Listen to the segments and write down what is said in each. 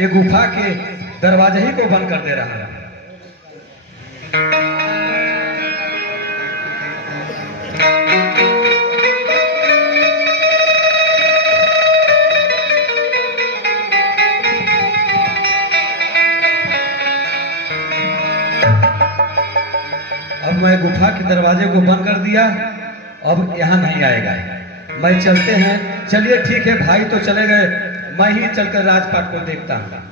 ये गुफा के दरवाजे ही को बंद कर दे रहा है। अब मैं गुफा के दरवाजे को बंद कर दिया, अब यहाँ नहीं आएगा। मैं चलते हैं। चलिए ठीक है भाई तो चले गए, मैं ही चलकर राजपाट को देखता हूँ।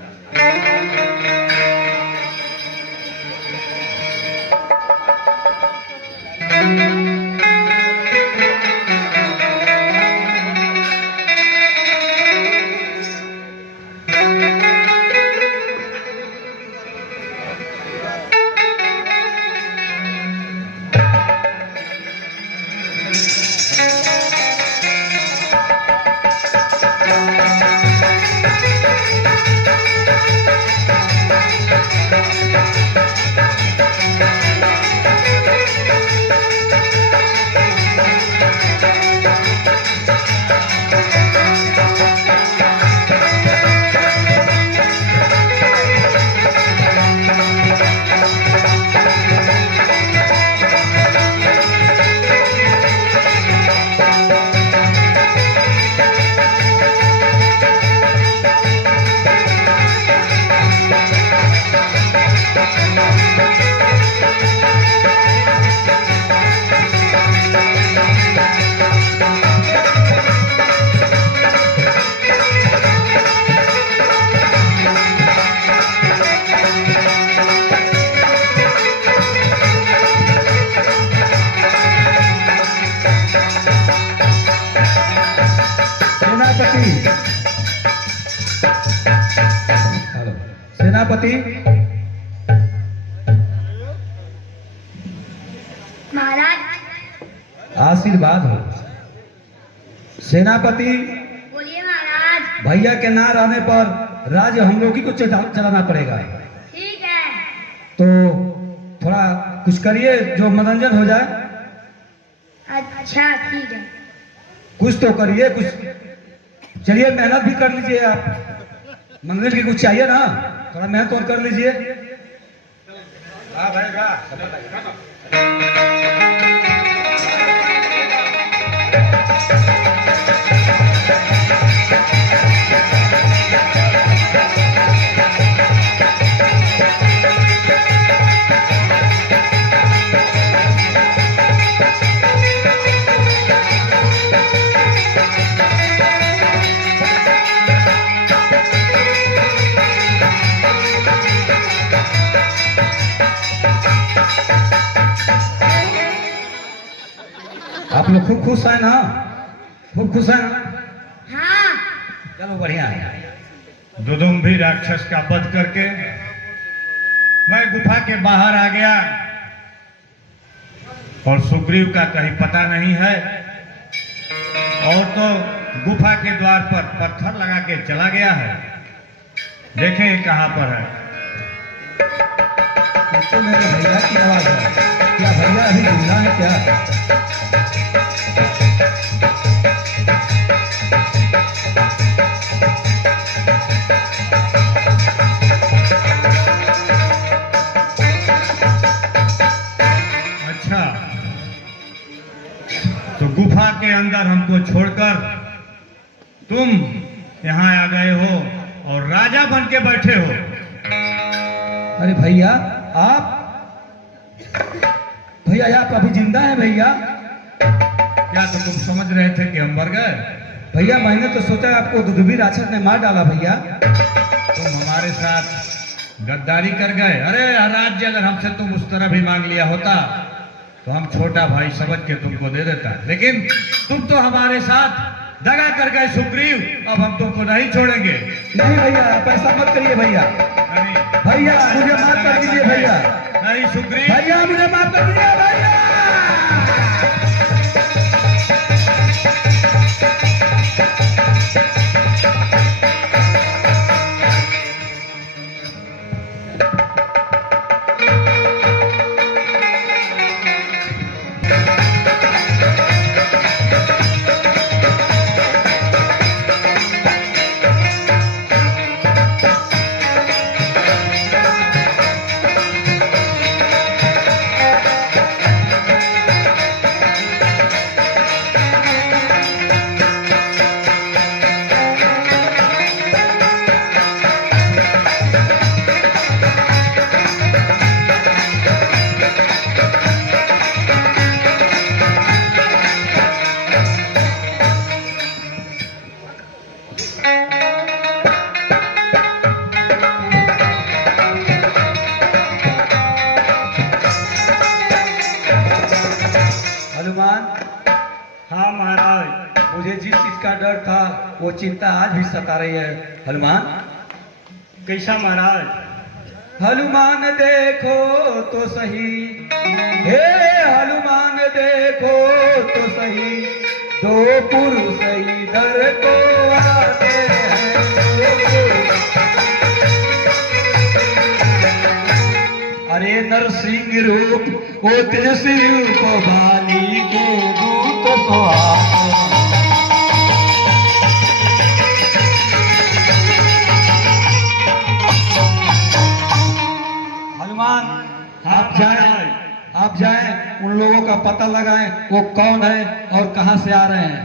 सेनापति महाराज आशीर्वाद हो। सेनापति बोलिए महाराज। भैया के ना रहने पर राज्य हम लोग ही को चलाना पड़ेगा। ठीक है। तो थोड़ा कुछ करिए जो मनोरंजन हो जाए। अच्छा ठीक है। कुछ तो करिए, कुछ चलिए मेहनत भी कर लीजिए आप। मंदिर की कुछ चाहिए ना, थोड़ा मेहनत और कर लीजिए। आप लोग खूब खुश है ना? खूब खुश है ना? हाँ। चलो बढ़िया है। दुदुम्भी राक्षस का वध करके मैं गुफा के बाहर आ गया और सुग्रीव का कहीं पता नहीं है, और तो गुफा के द्वार पर पत्थर लगा के चला गया है। देखें कहां पर है। तो मेरे भैया की आवाज है। क्या भैया अभी जिंदा है क्या? अच्छा, तो गुफा के अंदर हमको छोड़कर तुम यहाँ आ गए हो और राजा बन के बैठे हो। अरे भैया आप अभी जिंदा हैं भैया? क्या तो तुम समझ रहे थे कि हम मर गए? भैया मैंने तो सोचा आपको दुदुम्भी राक्षस ने मार डाला भैया। तुम हमारे साथ गद्दारी कर गए। अरे राज्य अगर हमसे तुम उस तरह भी मांग लिया होता तो हम छोटा भाई समझ के तुमको दे देता, लेकिन तुम तो हमारे साथ दगा कर गए सुग्रीव। अब हम तुमको नहीं छोड़ेंगे। नहीं भैया आप ऐसा मत करिए भैया। नहीं भैया मुझे माफ कर दीजिए भैया। नहीं सुग्रीव, भैया मुझे माफ कर दीजिए भैया। डर था वो चिंता आज भी सता रही है हनुमान। कैसा महाराज? हनुमान देखो तो सही, हे हनुमान देखो तो सही, दो पुरुष इधर को आते हैं। अरे नरसिंह रूप वो तेजस्वी रूप बाली के दूत सुहाए। हनुमान आप जाएं उन लोगों का पता लगाएं वो कौन है और कहां से आ रहे हैं,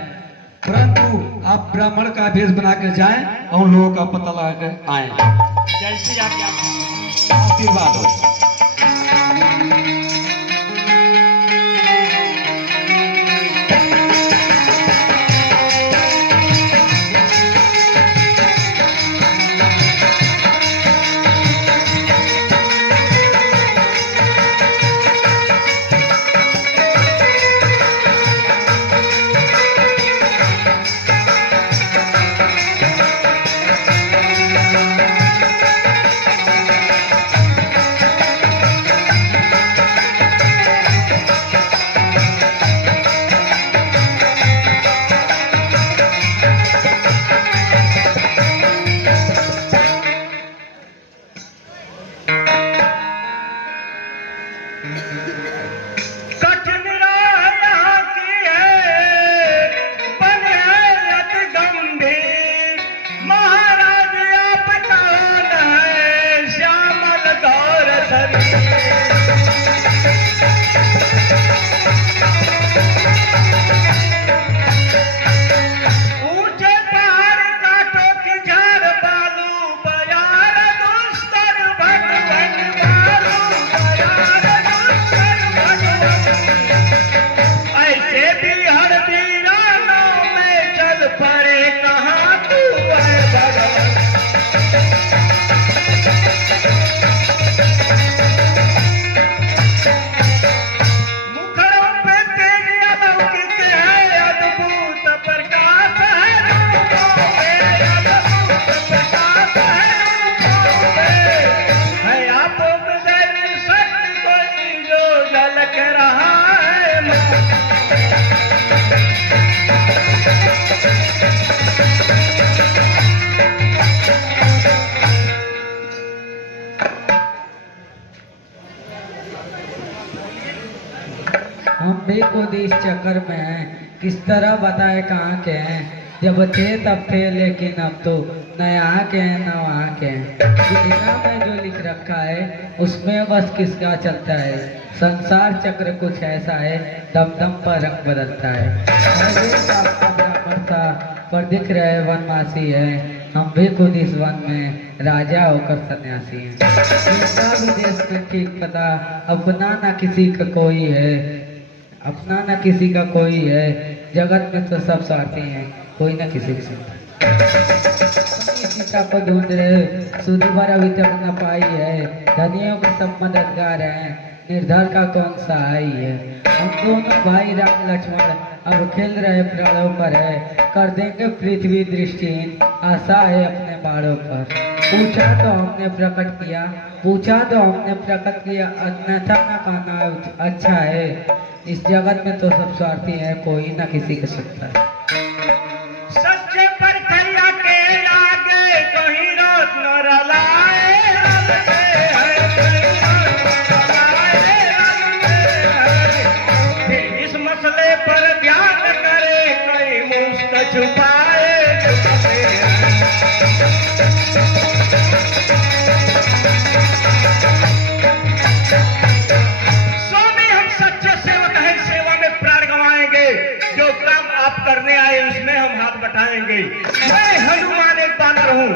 परंतु आप ब्राह्मण का भेष बना के जाएं और उन लोगों का पता लगा के आए। जैसी आज्ञा। आशीर्वाद हो। कठिन राह यहाँ की है, बन है अति गंभीर। महाराज आप कौन है, श्यामल गौर शरीर। ऊंचे पहाड़ कांटों की झाड़ बालू बयार दुस्तर भगवन बालू बयार दुस्तर भगवन। ऐसे भी हर वीरानों में चल पड़े कहाँ तू है भगवान। मुखड़ों पे तेज अलौकिक है, अद्भुत प्रकाश है रूपों में, अद्भुत प्रकाश है रूपों में। है आपो में दैवी शक्ति कोई जो झलक रहा है माँ। हम भी खुद इस चक्कर में हैं, किस तरह बताए कहाँ के हैं। जब थे तब थे लेकिन अब तो न यहाँ के हैं न वहाँ के हैं। दुनिया में जो लिख रखा है उसमें बस किसका चलता है। संसार चक्र कुछ ऐसा है, दम दम पर रंग बदलता है। आपका ब्राह्मण सा पर दिख रहे वनवासी है, हम भी खुद इस वन में राजा होकर सन्यासी हैं। दूसरा भी देश में ठीक पता, अपना ना किसी का कोई है, अपना न किसी का कोई है। जगत में तो सब स्वार्थी हैं, कोई न किसी की सुनता। अपनी सीता को ढूंढ रहे, सुध भर अभी तक न पाई है। धनियों के सब मददगार हैं, निर्धर का कौन सहाय है। हम दोनों भाई राम लक्ष्मण अब खेल रहे प्राणों पर है। कर देंगे पृथ्वी दृष्टिहीन, आशा है अपने बाड़ों पर। पूछा तो हमने प्रकट किया, पूछा तो हमने प्रकट किया, अन्यथा न कहना अच्छा है। इस जगत में तो सब स्वार्थी है, कोई न किसी को सुनता है। सच्चे पर कैया के आगे कहीं रात न रलाए, रलते हैं कहीं रात न रलाए, रलते हैं। फिर इस मसले पर ध्यान करे, कहीं मुस्त छुपाए छुपते हैं। स्वामी हम सच्चे सेवक हैं, सेवा में प्राण गंवाएंगे। जो काम आप करने आए उसमें हम हाथ बटाएंगे। मैं हनुमान एक बानर हूँ,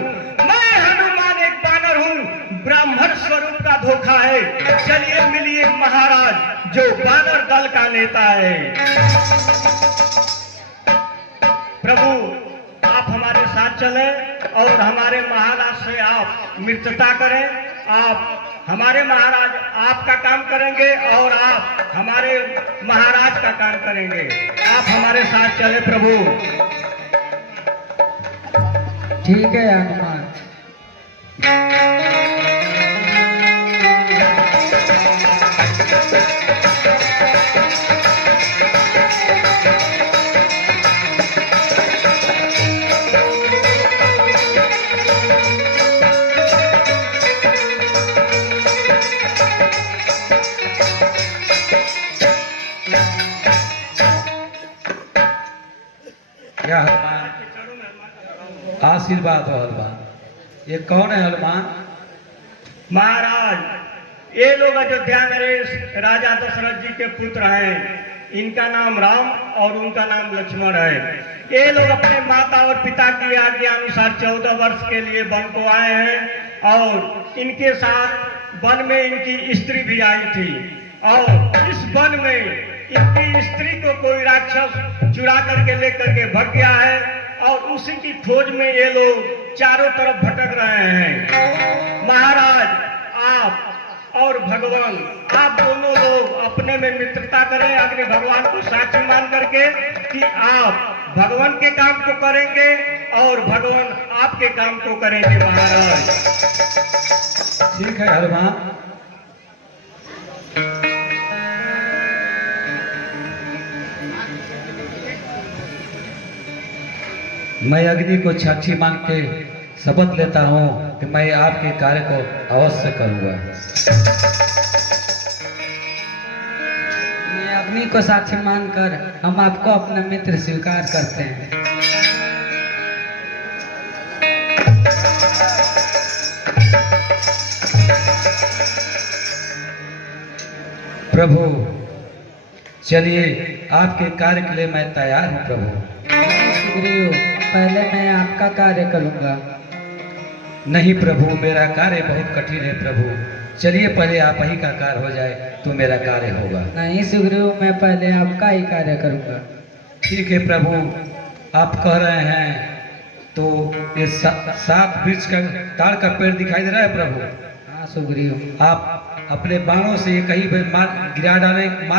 मैं हनुमान एक बानर हूँ। ब्राह्मण स्वरूप का धोखा है, चलिए मिलिए महाराज जो बानर दल का नेता है। प्रभु आप हमारे साथ चले और हमारे महाराज से आप मित्रता करें। आप हमारे महाराज आपका काम करेंगे और आप हमारे महाराज का काम करेंगे। आप हमारे साथ चले प्रभु। ठीक है हनुमान। क्या हनुमान, आशीर्वाद हो हनुमान। ये कौन है हनुमान? महाराज ये लोग अयोध्या नरेश राजा दशरथ जी के पुत्र हैं। इनका नाम राम और उनका नाम लक्ष्मण है। ये लोग अपने माता और पिता की आज्ञा अनुसार 14 वर्ष के लिए वन को आए हैं और इनके साथ वन में इनकी स्त्री भी आई थी और इस वन में इनकी स्त्री को कोई राक्षस चुरा करके लेकर के भग गया है और उसी की खोज में ये लोग चारों तरफ भटक रहे हैं। महाराज आप और भगवान आप दोनों लोग अपने में मित्रता करें, अग्नि भगवान को साक्षी मान करके कि आप भगवान के काम को करेंगे और भगवान आपके काम को करेंगे। महाराज ठीक है हनुमान। मैं अग्नि को साक्षी मान के शपथ लेता हूँ कि मैं आपके कार्य को अवश्य करूँगा। मैं अग्नि को साक्षी मानकर हम आपको अपना मित्र स्वीकार करते हैं। प्रभु चलिए, आपके कार्य के लिए मैं तैयार हूँ प्रभु। सुग्रीव, पहले मैं आपका कार्य करूंगा। नहीं प्रभु, मेरा कार्य बहुत कठिन है प्रभु। चलिए पहले आप ही का कार्य हो जाए तो मेरा कार्य होगा। नहीं सुग्रीव, मैं पहले आपका ही कार्य करूंगा। ठीक है प्रभु, आप कह रहे हैं तो ये सात वृक्ष का ताड़ का पेड़ दिखाई दे रहा है प्रभु। हाँ सुग्रीव। आप अपने बाणों से कहीं भी मार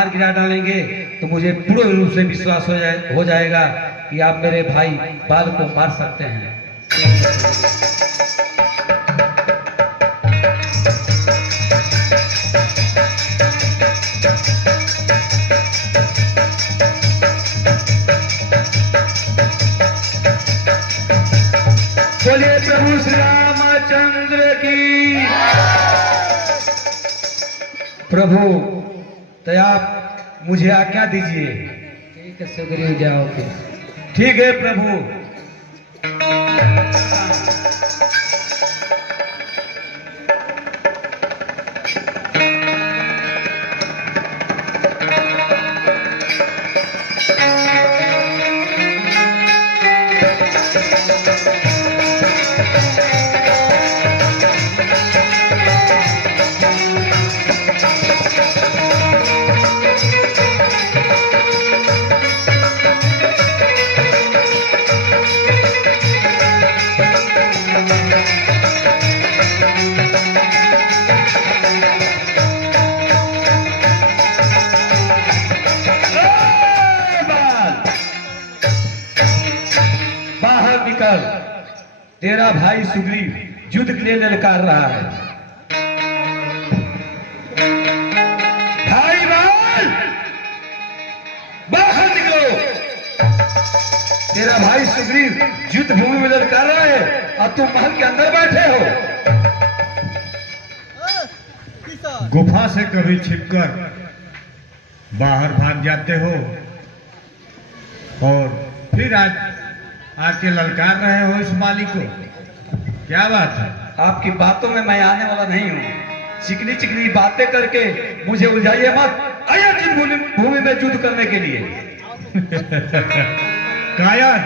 गिरा डालेंगे तो मुझे पूर्ण रूप से विश्वास हो जाएगा कि आप मेरे भाई बाल को मार सकते हैं। बोलिए प्रभु श्री रामचंद्र की। प्रभु तो आप मुझे आज्ञा दीजिए। ठीक है सुग्रीव, जाओ फिर। ठीक है प्रभु। तेरा भाई सुग्रीव युद्ध के लिए ललकार रहा है। भाई बाल बाहर निकलो। तेरा भाई सुग्रीव युद्ध भूमि में ललकार रहा है और तुम महल के अंदर बैठे हो। गुफा से कभी छिपकर बाहर भाग जाते हो और फिर आज आके ललकार रहे हो इस माली को। क्या बात है? आपकी बातों में मैं आने वाला नहीं हूँ। चिकनी चिकनी बातें करके मुझे उलझाइए मत। आया जिन भूमि में युद्ध करने के लिए। कायर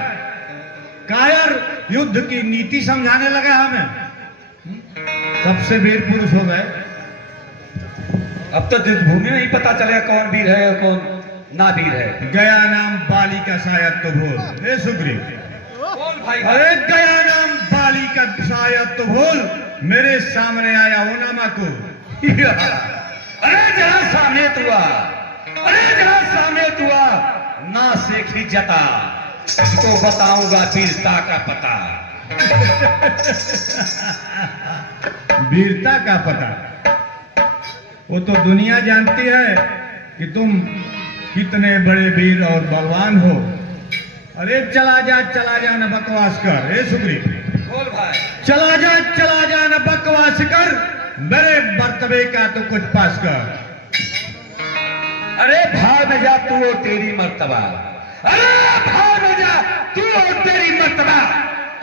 कायर युद्ध की नीति समझाने लगा हमें। सबसे वीर पुरुष हो गए। अब तो युद्ध भूमि में ही पता चलेगा कौन वीर है और कौन ना वीर है। गया नाम बाली का शायद तो भूल। हे सुग्रीव, अरे गया नाम बाली का शायद तो भूल। मेरे सामने आया ओनामा को। अरे जरा सामने तुआ, अरे जरा सामने तुआ, ना सीखी जता, इसको बताऊंगा वीरता का पता। वीरता का पता, वो तो दुनिया जानती है कि तुम कितने बड़े वीर और बलवान हो। अरे चला जा न बकवास कर। ए सुग्रीव, बोल भाई। चला जा न बकवास कर, मेरे मर्तबे का तो कुछ पास कर। अरे भाग में जा तू और तेरी मर्तबा। अरे भाग में जा तू और तेरी मर्तबा।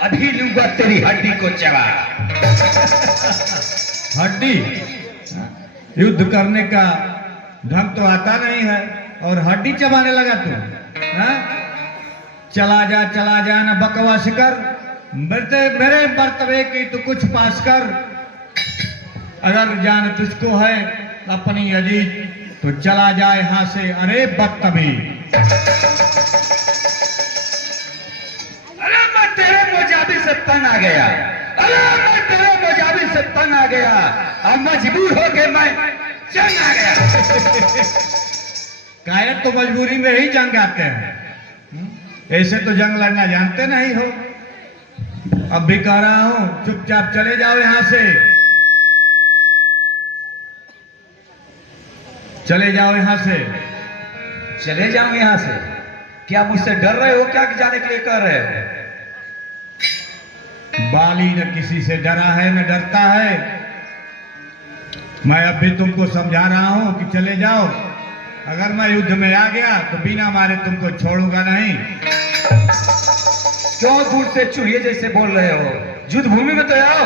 अभी लूंगा तेरी हड्डी को चबा। हड्डी? युद्ध करने का ढंग तो आता नहीं है और हड्डी चबाने लगा तू, हाँ? चला जा न बकवास कर, मेरे मर्तबे की तो कुछ पास कर। अगर जान तुझको है अपनी अजीत तो चला जा यहां से। अरे बदतमीज, अरे मैं तेरे मोजाबी से तंग आ गया। अरे मैं तेरे मोजाबी से तंग आ गया। अब मजबूर हो के मैं जंग आ गया। कायर तो मजबूरी में ही जंग आते हैं, ऐसे तो जंग लड़ना जानते नहीं हो। अब भी कह रहा हूं चुपचाप चले जाओ यहां से, चले जाओ यहां से। चले जाऊं यहां से? क्या मुझसे डर रहे हो क्या कि जाने के लिए कह रहे हो? बाली न किसी से डरा है न डरता है। मैं अब भी तुमको समझा रहा हूं कि चले जाओ। अगर मैं युद्ध में आ गया तो बिना मारे तुमको छोड़ूंगा नहीं। क्यों दूर से चूहे जैसे बोल रहे हो? युद्ध भूमि में तो आओ।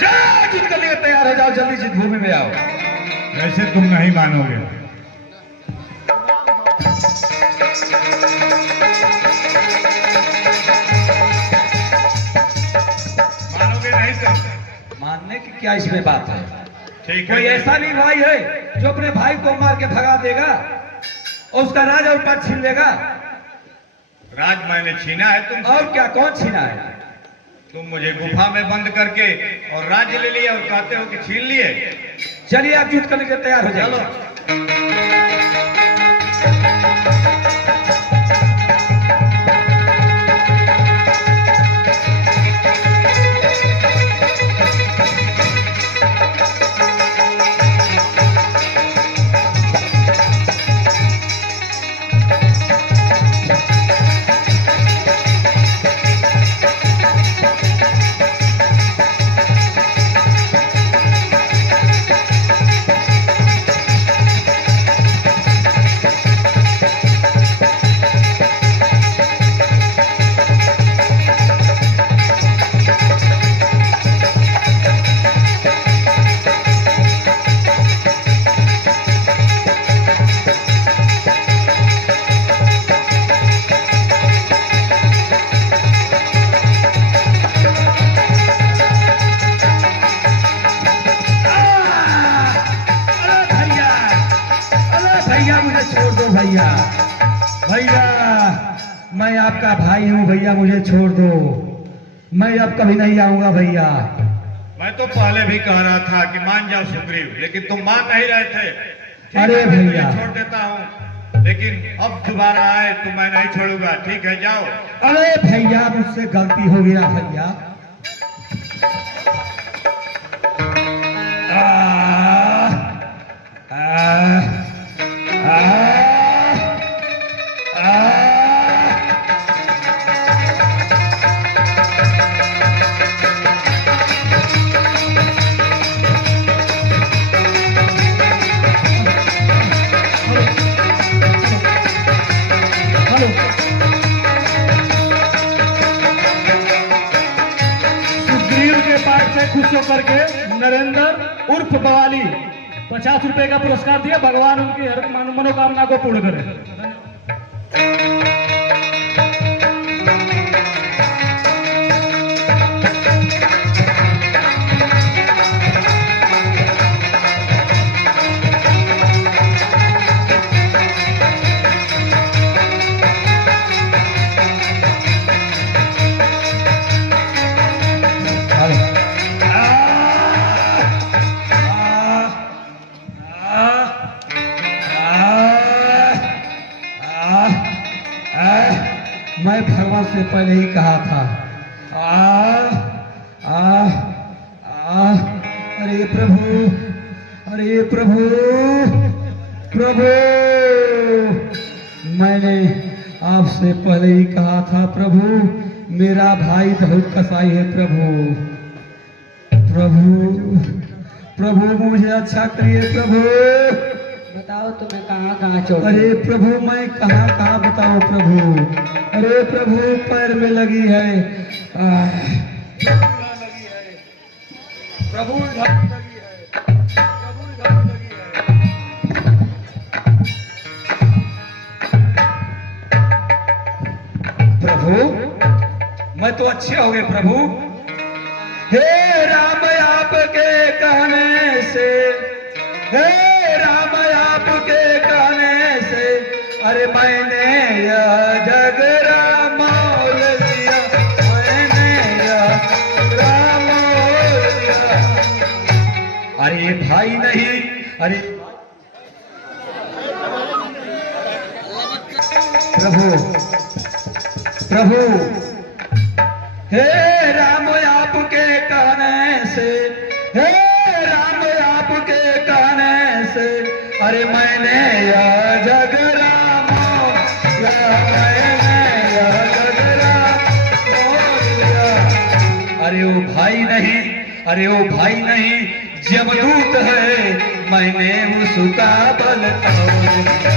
जाओ, युद्ध करने के तैयार हो जाओ, जल्दी युद्ध भूमि में आओ। वैसे तुम नहीं मानोगे। मानोगे नहीं तुम? मानने की क्या इसमें बात है? ठीक कोई है। ऐसा नहीं भाई है जो अपने भाई को मार के भगा देगा और उसका राज और पद छीन लेगा। राज मैंने छीना है तुम? और क्या, कौन छीना है? तुम मुझे गुफा में बंद करके और राज्य ले लिया और कहते हो कि छीन लिए। चलिए आप युद्ध करने के लिए तैयार हो चलो। जाओ। भैया, भैया मैं आपका भाई हूँ भैया, मुझे छोड़ दो, मैं अब कभी नहीं आऊंगा भैया। मैं तो पहले भी कह रहा था कि मान जाओ सुग्रीव, लेकिन तुम मान नहीं रहे थे। ठीक अरे है, मैं तुझे भैया। छोड़ देता हूँ, लेकिन अब दोबारा आए तो मैं नहीं छोड़ूंगा। ठीक है, जाओ। अरे भैया मुझसे गलती हो गया भैया। हेलो, सुग्रीव के पास से खुश होकर के नरेंद्र उर्फ बवाली 50 रुपए का पुरस्कार दिया। भगवान उनकी हर मनोकामना को पूर्ण करे। भगवान से पहले ही कहा था। अरे प्रभु, अरे प्रभु, प्रभु, मैंने आपसे पहले ही कहा था प्रभु, मेरा भाई बहुत कसाई है प्रभु। प्रभु, प्रभु मुझे अच्छा करिए प्रभु। बताओ तुम्हें कहाँ कहाँ चोट? अरे प्रभु मैं कहाँ कहाँ बताऊं प्रभु। अरे प्रभु पैर में लगी है, प्रभु इधर लगी है, प्रभु इधर लगी है। प्रभु मैं तो अच्छे हो गए प्रभु। हे राम आपके कहने से, हे राम आपके कहने से, अरे मैंने यह जगरा मोल लिया, मैंने यह जगरा मोल लिया। अरे भाई नहीं, अरे प्रभु, प्रभु, हे राम आपके कहने से, हे राम आपके कहने से, अरे मैंने यह जगरा मोल लिया, मैंने यह जगरा मोल लिया। अरे वो भाई नहीं, अरे वो भाई नहीं, जमदूत है, मैंने उसका बल तोड़ दिया।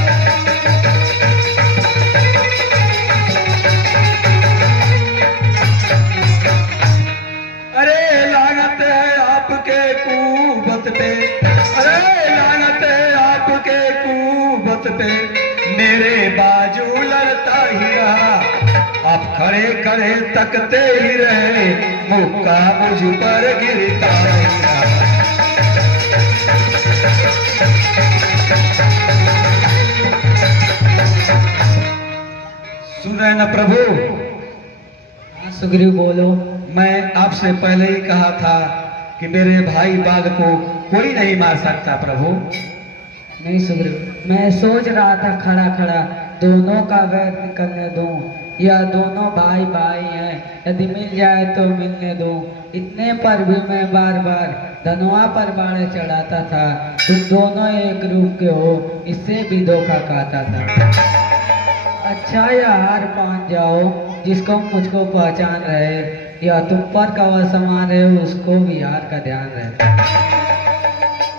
अरे लानत है आपके कुबत पे, अरे लानत है आपके कुबत पे, मेरे बाजू लड़ता ही रहा, आप खड़े खड़े तकते ही रहे, मुक्का मुझ पर गिरता ही रहा। सुन रहे ना प्रभु? हाँ सुग्रीव बोलो। मैं आपसे पहले ही कहा था कि मेरे भाई बाघ को कोई नहीं मार सकता प्रभु। नहीं सुग्रीव, मैं सोच रहा था खड़ा खड़ा दोनों का वैर निकलने दूं, या दोनों भाई भाई हैं, यदि मिल जाए तो मिलने दूं। इतने पर भी मैं बार बार धनुआ पर बाड़े चढ़ाता था, तुम दोनों एक रूप के हो, इससे भी धोखा खाता था। अच्छा या हार मान जाओ, जिसको मुझको पहचान रहे, या तुम पर कवर समान रहे, उसको भी हार का ध्यान रहे।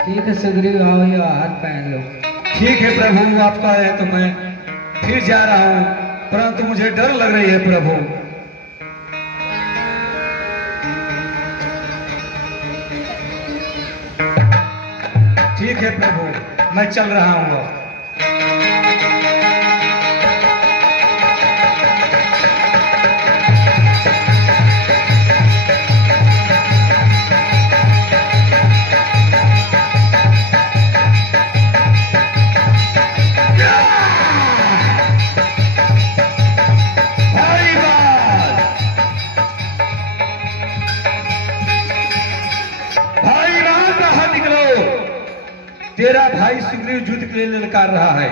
ठीक है सुग्रीव, आओ या हार पहन लो। ठीक है प्रभु, आपका है तो मैं फिर जा रहा हूँ, परंतु मुझे डर लग रही है प्रभु। ठीक है प्रभु, मैं चल रहा हूँ। तेरा भाई सुग्रीव युद्ध के लिए ललकार रहा है।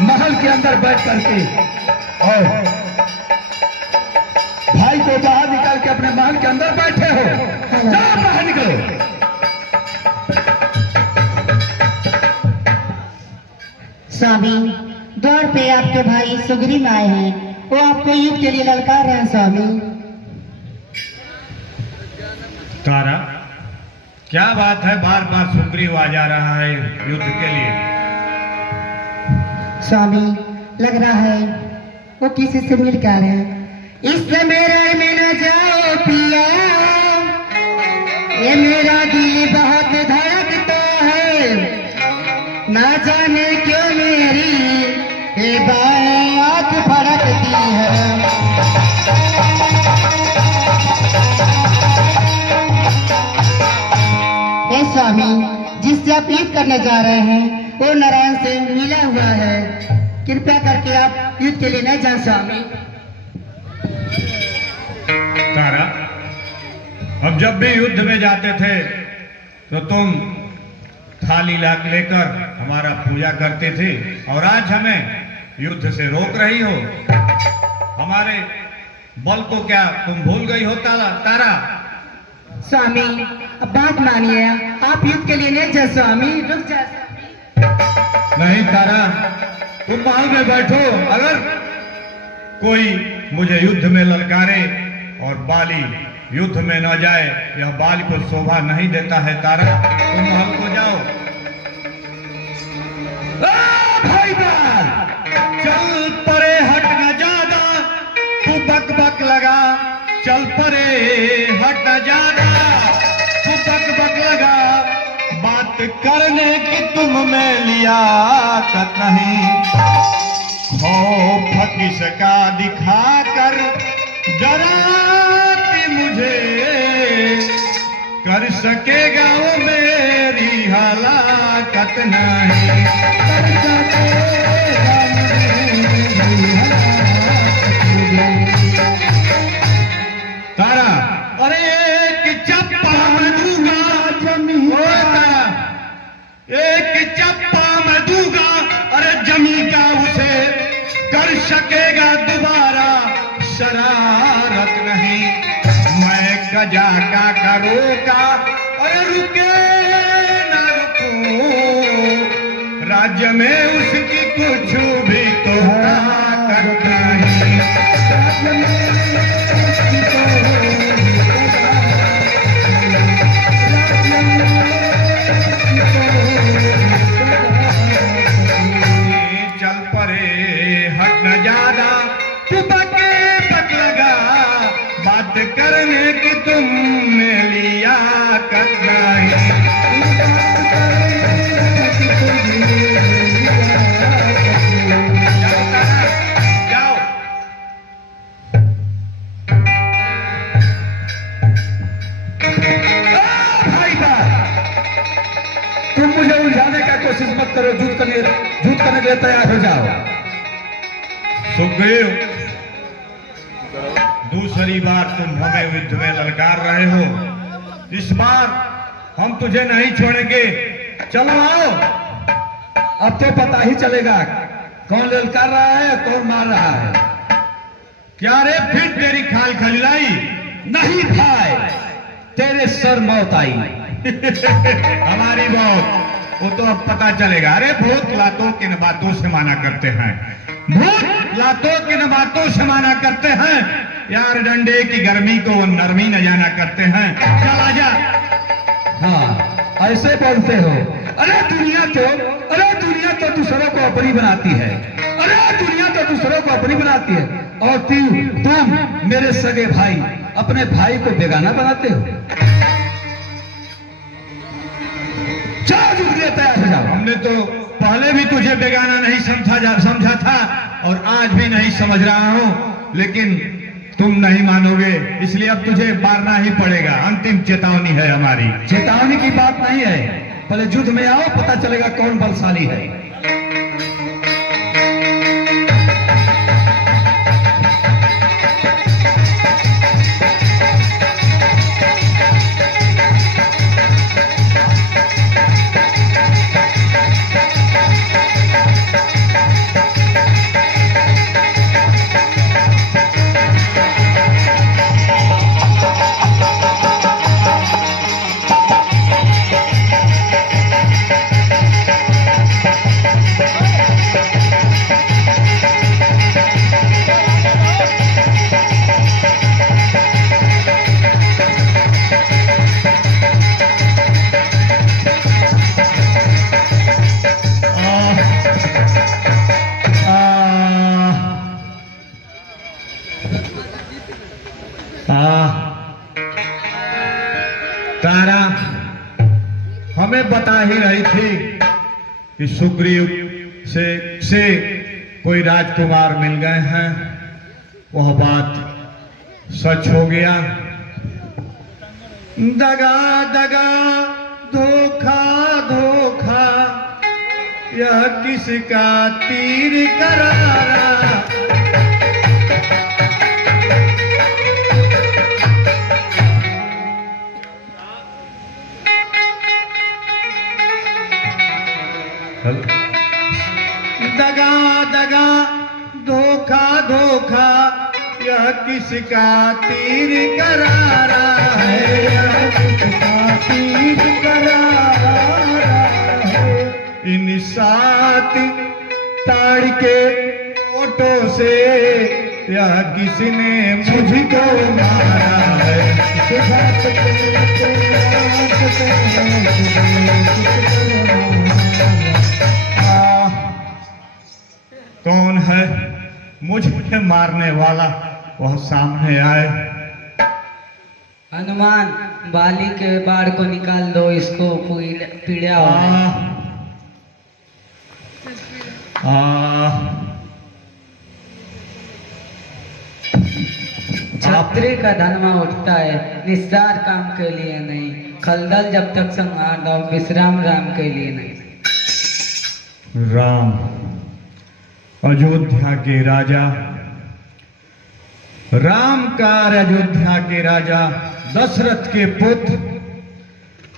महल के अंदर बैठ करके और भाई को बाहर निकाल के अपने महल के अंदर बैठे हो, जाओ बाहर निकलो। स्वामी, द्वार पे आपके भाई सुग्रीव आए हैं, वो आपको युद्ध के लिए ललकार रहे हैं स्वामी। तारा, क्या बात है, बार बार सुग्रीव आ जा रहा है युद्ध के लिए? स्वामी, लग रहा है वो किसी से मिलकर है। इस मेरे में न जाओ पिया, ये मेरा दिल बहुत धड़कता है, ना जाने क्यों मेरी ये बात फड़कती है। हे स्वामी, जिससे आप युद्ध करने जा रहे हैं वो नारायण से मिला हुआ है, कृपया करके आप युद्ध के लिए न जाएं स्वामी। तारा, अब जब भी युद्ध में जाते थे तो तुम थाली लाख लेकर हमारा पूजा करती थी, और आज हमें युद्ध से रोक रही हो। हमारे बल को क्या तुम भूल गई हो तारा? स्वामी, अब बात मानिए, आप युद्ध के लिए नहीं जा स्वामी, रुक जा स्वामी। नहीं तारा, तुम महल में बैठो। अगर कोई मुझे युद्ध में ललकारे और बाली युद्ध में न जाए, यह बाली को शोभा नहीं देता है। तारा, तुम महल को जाओ। भाई बाल, चल परे हट न ज्यादा, तू बक बक लगा। चल परे हट न ज्यादा, तू बक बक लगा। बात करने की तुम में लियाकत नहीं, खौफ किसका दिखा कर डराती मुझे, कर सकेगा वो मेरी हलाकत नहीं, कर सकेगा मेरी हलाकत नहीं। तारा, अरे एक चप्पा मैं दूंगा जमीन, तारा एक चप्पा मैं दूंगा, अरे जमीन का उसे कर सकेगा दोबारा शरारत नहीं। मैं गजा का करो का, अरे रुके ना रुकूं, राज्य में उसकी कुछ भी तो ताकत नहीं, राज्य में उसकी तो चल परे हट न ज्यादा, तू बके बक लगा। बात करने की तुम में लियाकत नहीं, जाओ। भाई बाल, तुम मुझे उलझाने का कोशिश मत करो। युद्ध करने के लिए तैयार हो जाओ। सुग्रीव, दूसरी बार तुम हमें युद्ध में ललकार रहे हो। इस बार हम तुझे नहीं छोड़ेंगे। चलो आओ। अब तो पता ही चलेगा कौन ललकार रहा है, कौन मार रहा है। क्या रे, फिर तेरी खाल खजलाई? नहीं भाई, तेरे सर मौत आई। हमारी मौत, वो तो अब पता चलेगा। अरे भूत लातों की न बातों से माना करते हैं, भूत लातों की न बातों से माना करते हैं। यार डंडे की गर्मी को वो नरमी न जाना करते हैं। चल आजा। हाँ, ऐसे बोलते हो। अरे दुनिया तो दूसरों को अपनी बनाती है। अरे दुनिया तो दूसरों को अपनी बनाती है, और तुम मेरे सगे भाई, अपने भाई को बेगाना बनाते हो। चलो युद्ध के लिए तैयार हो जाओ। हमने तो पहले भी तुझे बेगाना नहीं समझा था, और आज भी नहीं समझ रहा हूं, लेकिन तुम नहीं मानोगे, इसलिए अब तुझे मारना ही पड़ेगा। अंतिम चेतावनी है हमारी। चेतावनी की बात नहीं है, पहले युद्ध में आओ, पता चलेगा कौन बलशाली है। बता ही रही थी कि सुग्रीव से कोई राजकुमार मिल गए हैं, वह बात सच हो गया। दगा दगा धोखा धोखा, यह किसका तीर करारा। दगा दगा धोखा धोखा, यह किसका तीर करारा है, यह किसका तीर करारा है। इन 7 ताड़ के ओटों से यह किसने मुझको मारा है। कौन है मुझे मारने वाला, वह सामने आए। हनुमान, बाली के बाढ़ को निकाल दो, इसको पीड़ा हो रहा है। छत्री का धनमा उठता है, निस्तार काम के लिए नहीं। खलदल जब तक संहार दो, विश्राम राम के लिए नहीं। राम अयोध्या के राजा, राम का अयोध्या के राजा दशरथ के पुत्र।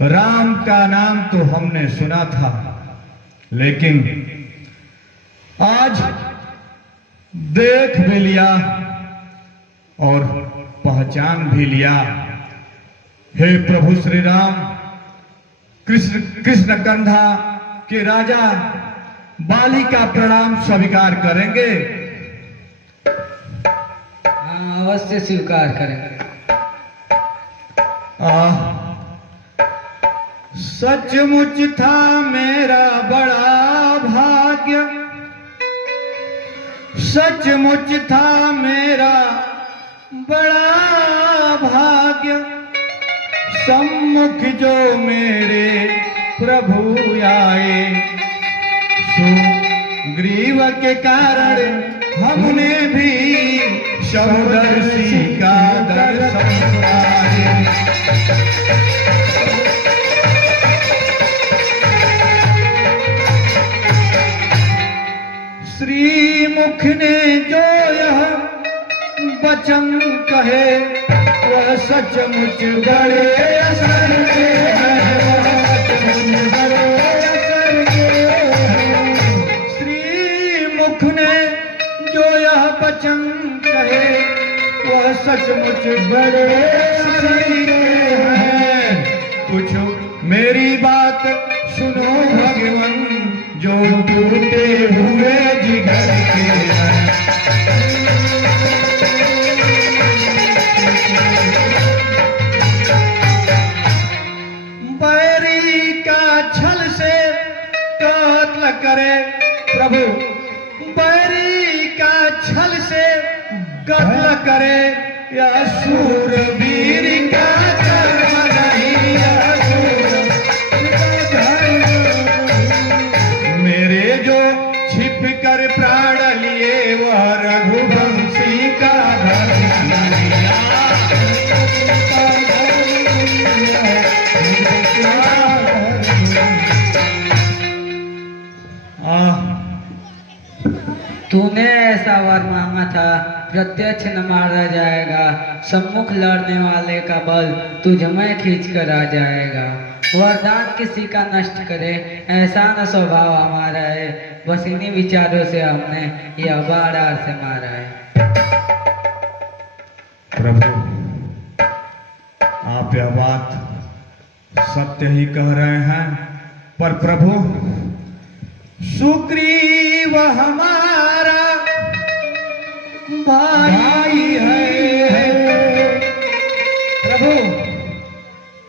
राम का नाम तो हमने सुना था, लेकिन आज देख भी लिया और पहचान भी लिया। हे प्रभु श्री राम, कृष्ण कंधा के राजा बाली का प्रणाम स्वीकार करेंगे? हाँ, अवश्य स्वीकार करेंगे। सचमुच था मेरा बड़ा भाग्य, सचमुच था मेरा बड़ा भाग्य, सम्मुख जो मेरे प्रभु आए। सुग्रीव के कारण हमने भी सौदर्शी का दर्शन पाए। श्री मुख ने जो यह वचन कहे, वह सचमुच बड़े असर के हैं। श्री मुख ने जो यह वचन कहे, वह सचमुच बड़े असर के हैं। कुछ मेरी बात सुनो भगवान, जो टूटे हुए जिगर के हैं। बैरी का छल से कत्ल करे प्रभु, बैरी का छल से कत्ल करे, या शूरवीर का कर्म नहीं, या मेरे जो छिप कर प्राण लिए, वह रघुवंशी का धर्म लिया। तूने ऐसा वर मांगा था, प्रत्यक्ष न मारा जाएगा। सम्मुख लड़ने वाले का बल तुझ में खींच कर आ जाएगा। वरदान किसी का नष्ट करे, ऐसा न स्वभाव हमारा है। बस इन्हीं विचारों से हमने यह बाढ़ से मारा है। प्रभु, आप यह बात सत्य ही कह रहे हैं, पर प्रभु सुग्रीव हमारा भाई है। प्रभु,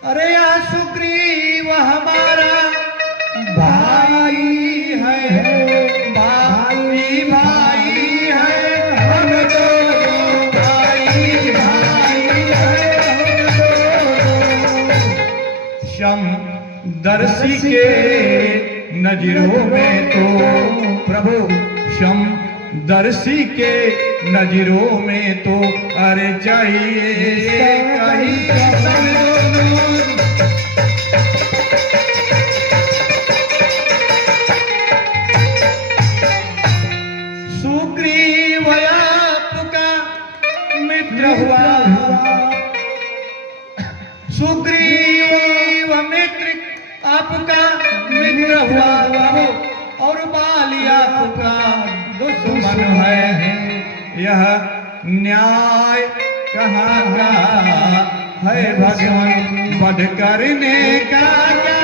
अरे यह सुग्रीव हमारा भाई है, भाई भाई है हम दोनों, भाई भाई है हम दोनों। क्षम दर्श दर्शी के नजरों में तो प्रभु श्याम दर्शी के नजरों में तो अरे चाहिए कहीं संग दोनों। सुग्रीव आपका मित्र हुआ, सुग्रीव मित्र आपका मित्र हुआ और बाली आपका दुश्मन है। यह न्याय कहाँ का है भगवान, वध करने का क्या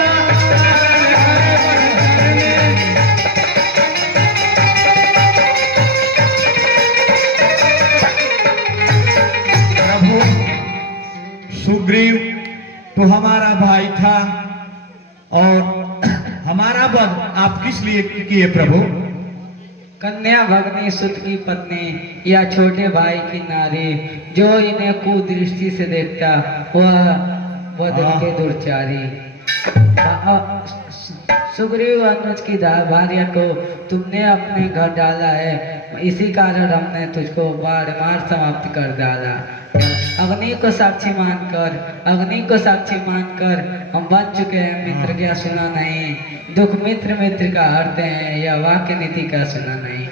प्रभु। सुग्रीव तो हमारा भाई था और हमारा वध आप किस लिए किए प्रभु? कन्या भगनी सुत की पत्नी या छोटे भाई की नारी जो इन्हें कुदृष्टि से देखता वह बदल के दुर्चारी। सुग्रीव अनुज की भार्या को तुमने अपने घर डाला है, इसी कारण हमने तुझको बाढ़ मार समाप्त कर डाला। अग्नि को साक्षी मानकर, अग्नि को साक्षी मानकर हम बन चुके हैं मित्र, क्या सुना नहीं? दुख मित्र मित्र का हरते हैं, यह वाक्य नीति का सुना नहीं।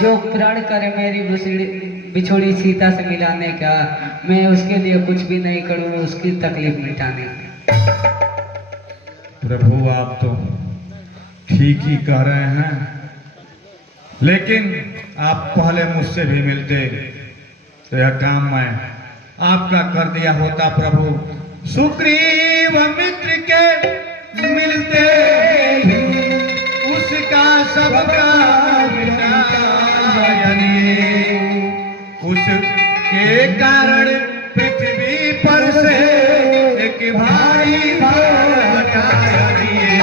जो प्रण करे मेरी बिछोड़ी सीता से मिलाने का, मैं उसके लिए कुछ भी नहीं करूँ उसकी तकलीफ मिटाने की। प्रभु आप तो ठीक ही कह रहे हैं, लेकिन आप पहले मुझसे भी मिलते तो यह काम मैं आपका कर दिया होता प्रभु। सुग्रीव मित्र के मिलते ही उसका सबका उसके कारण पृथ्वी पर से एक भारी भार हटा दिए।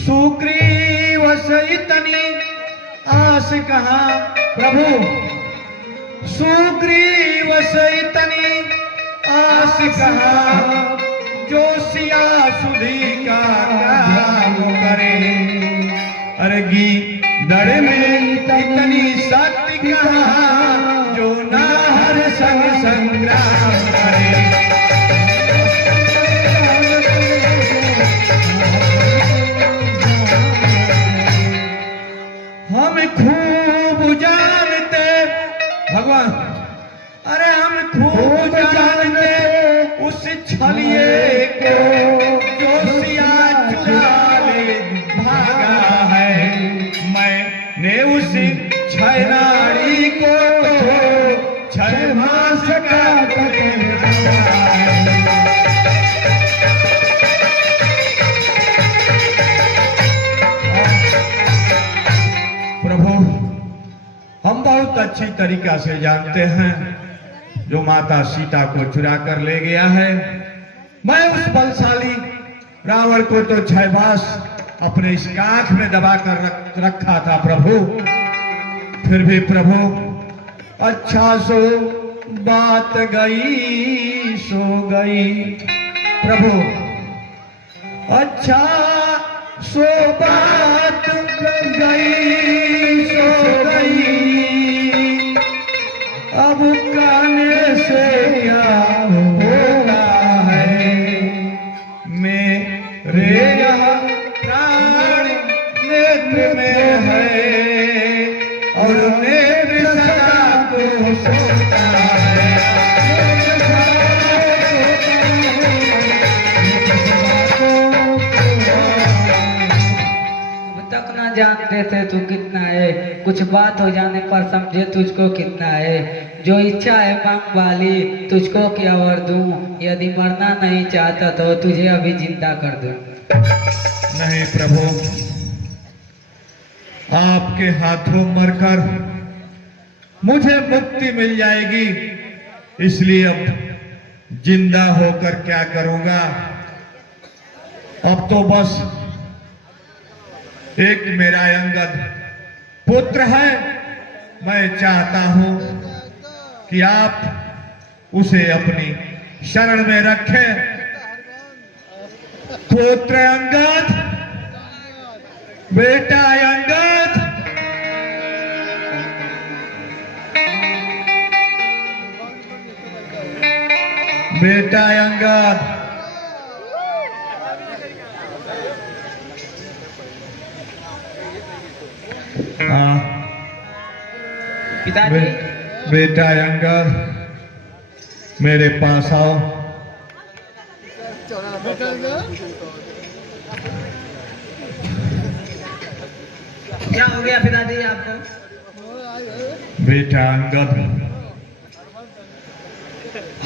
सुग्रीव से इतनी आस कहाँ प्रभु, सुग्रीव से इतनी आस कहाँ जो सिया सुधी का काम करे। अरे गीदड़ में इतनी शक्ति कहाँ जो नाहर संग संग्राम करे। हम खूब जानते भगवान, अरे हम खूब जानते उस छलिए को जो सिया चुरा ले भागा है। मैंने उस छैनाड़ी को तो 6 मास का प्रभु हम बहुत अच्छी तरीका से जानते हैं जो माता सीता को चुरा कर ले गया है। मैं उस बलशाली रावण को तो 6 मास अपने इस काख में दबा कर रखा था प्रभु। फिर भी प्रभु अच्छा सो बात गई सो गई प्रभु, अच्छा सो बात गई सो गई। अब कहने से क्या होगा है, मेरे यहाँ प्राण नेत्र में है और नेत्र सदा को सोता है। तक ना जानते थे तू कितना है, कुछ बात हो जाने पर समझे तुझको कितना है। जो इच्छा है मांग वाली तुझको क्या वर दूं, यदि मरना नहीं चाहता तो तुझे अभी जिंदा कर दूं। नहीं प्रभु, आपके हाथों मरकर मुझे मुक्ति मिल जाएगी, इसलिए अब जिंदा होकर क्या करूंगा। अब तो बस एक मेरा अंगद पुत्र है। मैं चाहता हूं कि आप उसे अपनी शरण में रखें। पुत्र अंगद, बेटा अंगद, बेटा अंगद, हाँ पिताजी बेटा अंगद, मेरे पास आओ। क्या हो गया पिताजी आपको? बेटा अंगद,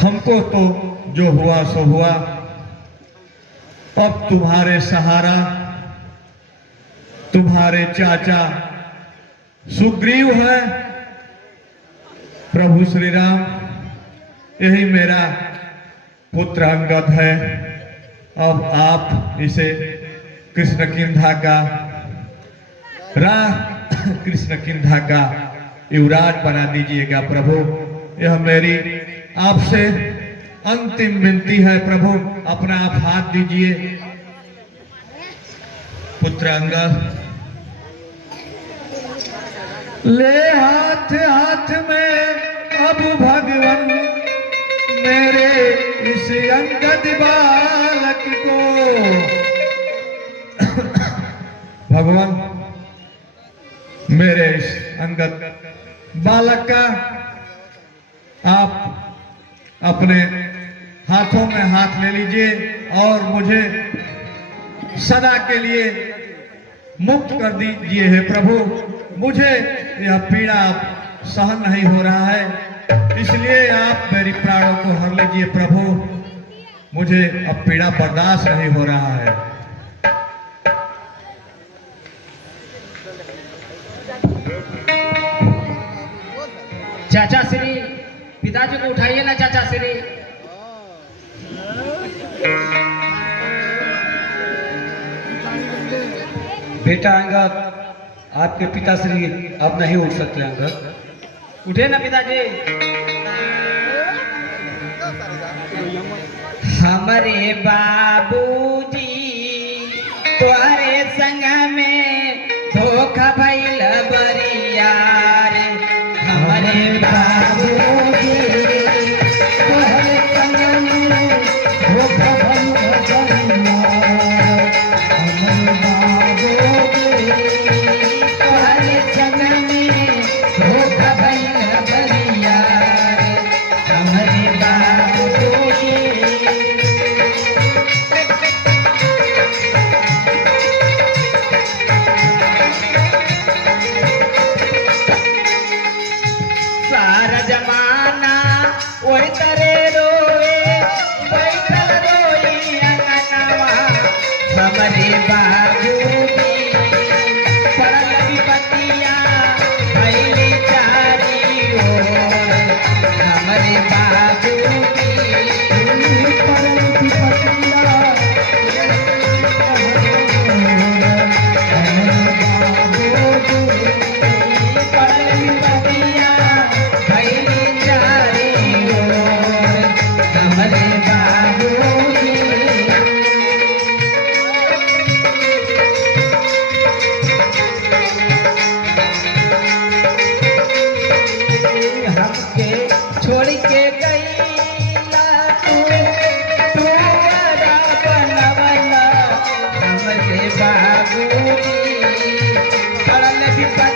हमको तो जो हुआ सो हुआ। अब तुम्हारे सहारा तुम्हारे चाचा सुग्रीव है। प्रभु श्री राम, यही मेरा पुत्र अंगद है। अब आप इसे कृष्णकिंधा का कृष्णकिंधा का युवराज बना दीजिएगा प्रभु। यह मेरी आपसे अंतिम विनती है प्रभु। अपना आप हाथ दीजिए। पुत्र अंगद, ले हाथ हाथ में अब भगवान मेरे इस अंगद बालक को। भगवान, मेरे इस अंगद बालक का आप अपने हाथों में हाथ ले लीजिए और मुझे सदा के लिए मुक्त कर दीजिए हे प्रभु। मुझे यह पीड़ा सहन नहीं हो रहा है, इसलिए आप मेरी प्राणों को हर लीजिए प्रभु। मुझे अब पीड़ा बर्दाश्त नहीं हो रहा है। चाचा श्री, पिताजी को उठाइए ना चाचा श्री। बेटा अंगद, आपके पिताश्री अब नहीं उठ सकते। अंगद, उठे ना पिताजी। हमारे बाबूजी तुम्हारे संग में धोखा भइल बरिया रे। हमारे बाबूजी तुम्हारे संग में धोखा भइल बरिया। हमारे बाबूजी तुम्हारे संग में धोखा भइल बरिया रे। हमारे बाबूजी सारा जमाना वही तरे रोए, बैठल रोई अंगनवा। हमारे बाबूजी पड़ल विपतिया भइली चारी ओर। हमारे बाबूजी पड़ल विपतिया पड़ल विपतिया भइली चारी ओर। हमारे बाबूजी हमके छोड़ के गईला तू बड़ा बनवला। हमरे बाबूजी पड़ल विपतिया